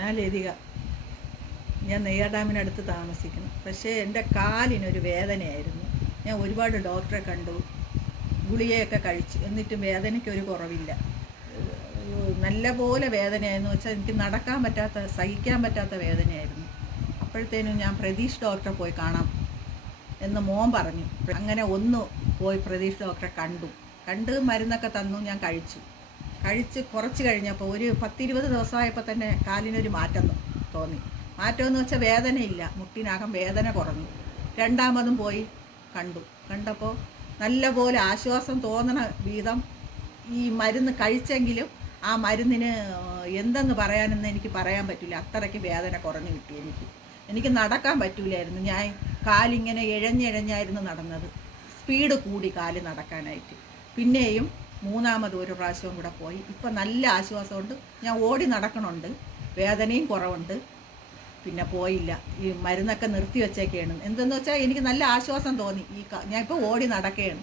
ഞാൻ ലതിക. ഞാൻ നെയ്യാർ ഡാമിനടുത്ത് താമസിക്കുന്നു. പക്ഷേ എൻ്റെ കാലിനൊരു വേദനയായിരുന്നു. ഞാൻ ഒരുപാട് ഡോക്ടറെ കണ്ടു, ഗുളികയൊക്കെ കഴിച്ചു, എന്നിട്ടും വേദനയ്ക്കൊരു കുറവില്ല. നല്ല പോലെ വേദനയായിരുന്നു വെച്ചാൽ എനിക്ക് നടക്കാൻ പറ്റാത്ത, സഹിക്കാൻ പറ്റാത്ത വേദനയായിരുന്നു. അപ്പോഴത്തേനും ഞാൻ പ്രതീഷ് ഡോക്ടറെ പോയി കാണാം എന്ന് മോൻ പറഞ്ഞു. അങ്ങനെ ഒന്ന് പോയി പ്രതീഷ് ഡോക്ടറെ കണ്ട് മരുന്നൊക്കെ തന്നു. ഞാൻ കഴിച്ച് കുറച്ച് കഴിഞ്ഞപ്പോൾ ഒരു 10-20 ദിവസമായപ്പോൾ തന്നെ കാലിനൊരു മാറ്റം തോന്നി. മാറ്റമെന്ന് വെച്ചാൽ വേദനയില്ല, മുട്ടിനകം വേദന കുറഞ്ഞു. രണ്ടാമതും പോയി കണ്ടപ്പോൾ നല്ല പോലെ ആശ്വാസം തോന്നണ വിധം ഈ മരുന്ന് കഴിച്ചെങ്കിലും ആ മരുന്നിന് എന്തെന്ന് പറയാനെന്ന് എനിക്ക് പറയാൻ പറ്റില്ല. അത്രയ്ക്ക് വേദന കുറഞ്ഞു കിട്ടി. എനിക്ക് നടക്കാൻ പറ്റൂലായിരുന്നു. ഞാൻ കാലിങ്ങനെ ഇഴഞ്ഞിഴഞ്ഞായിരുന്നു നടന്നത്. സ്പീഡ് കൂടി കാല് നടക്കാനായിട്ട്. പിന്നെയും മൂന്നാമത് ഒരു പ്രാവശ്യവും കൂടെ പോയി. ഇപ്പം നല്ല ആശ്വാസമുണ്ട്. ഞാൻ ഓടി നടക്കണുണ്ട്, വേദനയും കുറവുണ്ട്. പിന്നെ പോയില്ല, ഈ മരുന്നൊക്കെ നിർത്തി വെച്ചേക്കാണ്. എന്തെന്ന് വെച്ചാൽ എനിക്ക് നല്ല ആശ്വാസം തോന്നി. ഞാൻ ഇപ്പോൾ ഓടി നടക്കുകയാണ്.